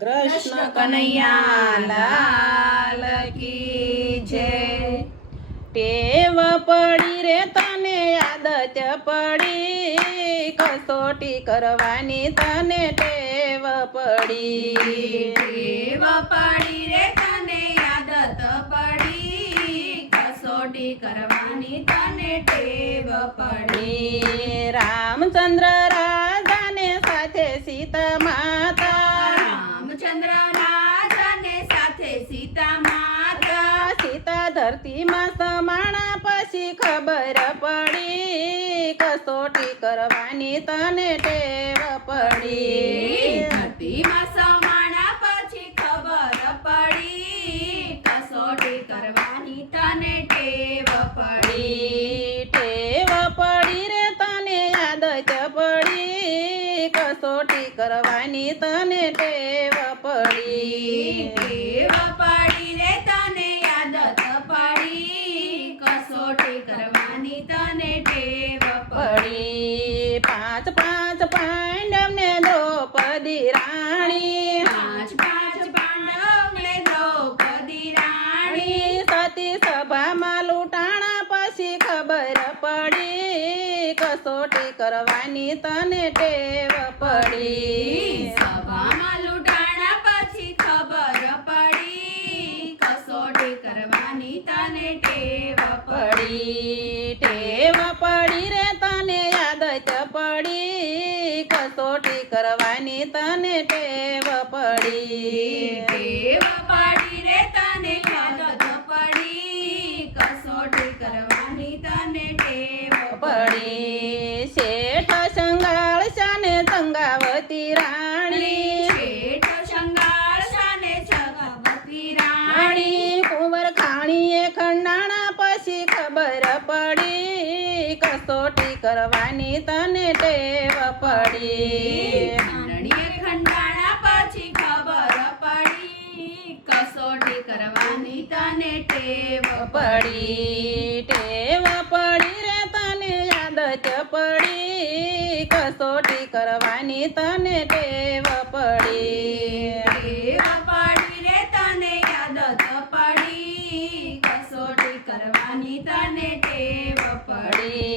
કૃષ્ણ કનૈયા લાલ કી જય। ટેવ પડી રે તને આદત પડી, કસોટી કરવાની તને ટેવ પડી। ટેવ પડી રે તને આદત પડી, કસોટી કરવાની તને ટેવ પડી। રામચંદ્ર રાજાને સાથે સીતા માતા, રામચંદ્ર રાજાને સાથે સીતા માતા, સીતા ધરતીમાં સમાણા પછી ખબર પડી, કસોટી કરવાની તને ટેવ પડી। ધરતીમાં સમાણા પછી ખબર પડી, કસોટી કરવાની તને ટેવ પડી। ટેવ પડી રે તને આદત પડી, કસોટી કરવાની તને ટેવ પડી। ટેવ પડી રે તને આદત પડી, કસોટી કરવાની તને ટેવ પડી। પાંચ પાંચ પાંડવને દ્રૌપદી રાણી, પાંચ પાંચ પાંડવને દ્રૌપદી રાણી, સતી સભામાં લૂંટાણા પછી ખબર પડી, કસોટી કરવાની તને ટેવ પડી। સભામાં લૂંટાણા પછી ખબર પડી, કસોટી કરવાની તને ટેવ પડી। ટેવ પડી રે તને આદત પડી, કસોટી કરવાની તને ટેવ પડી। ટેવ પડી રે તને આદત પડી, કસોટી કરવાની તને ટેવ પડી। શેઠ સંગાળશાને તંગાવતી રાણી, શેઠ સંગાળશાને જગાવતી રાણી, રાણી કુંવર ખાણીએ ખંડાણા પછી ખબર પડી, કસોટી કરવાની તને ટેવ પડી। ખાંડણીએ ખંડાણા પછી ખબર પડી, કસોટી કરવાની તને ટેવ પડી। ટેવ પડી રે તને આદત પડી, કસોટી કરવાની તને ટેવ પડી। ટેવ પડી રે તને આદત પડી, કસોટી કરવાની તને ટેવ પડી।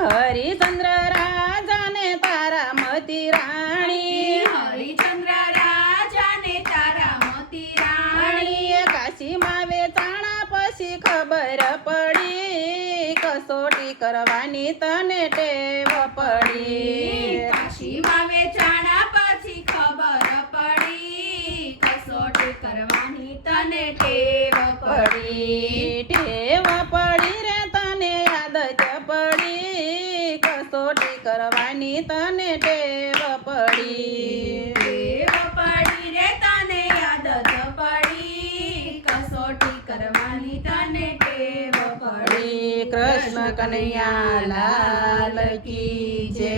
હરિચંદ્ર રાજાને તારામતી રાણી, હરિચંદ્ર રાજાને તારામતી રાણી, કાશીમાં વેચાણા પછી ખબર પડી, કસોટી કરવાની તને ટેવ પડી। કાશીમાં વેચાણા પછી ખબર પડી, કસોટી કરવાની તને ટેવ પડી। ટેવ પડી રે તને આદત પડી, કસોટી કરવાની તને ટેવ પડી। ટેવ પડી રે તને આદત પડી, કસોટી કરવાની તને ટેવ પડી। કૃષ્ણ કનૈયા લાલ કી જય।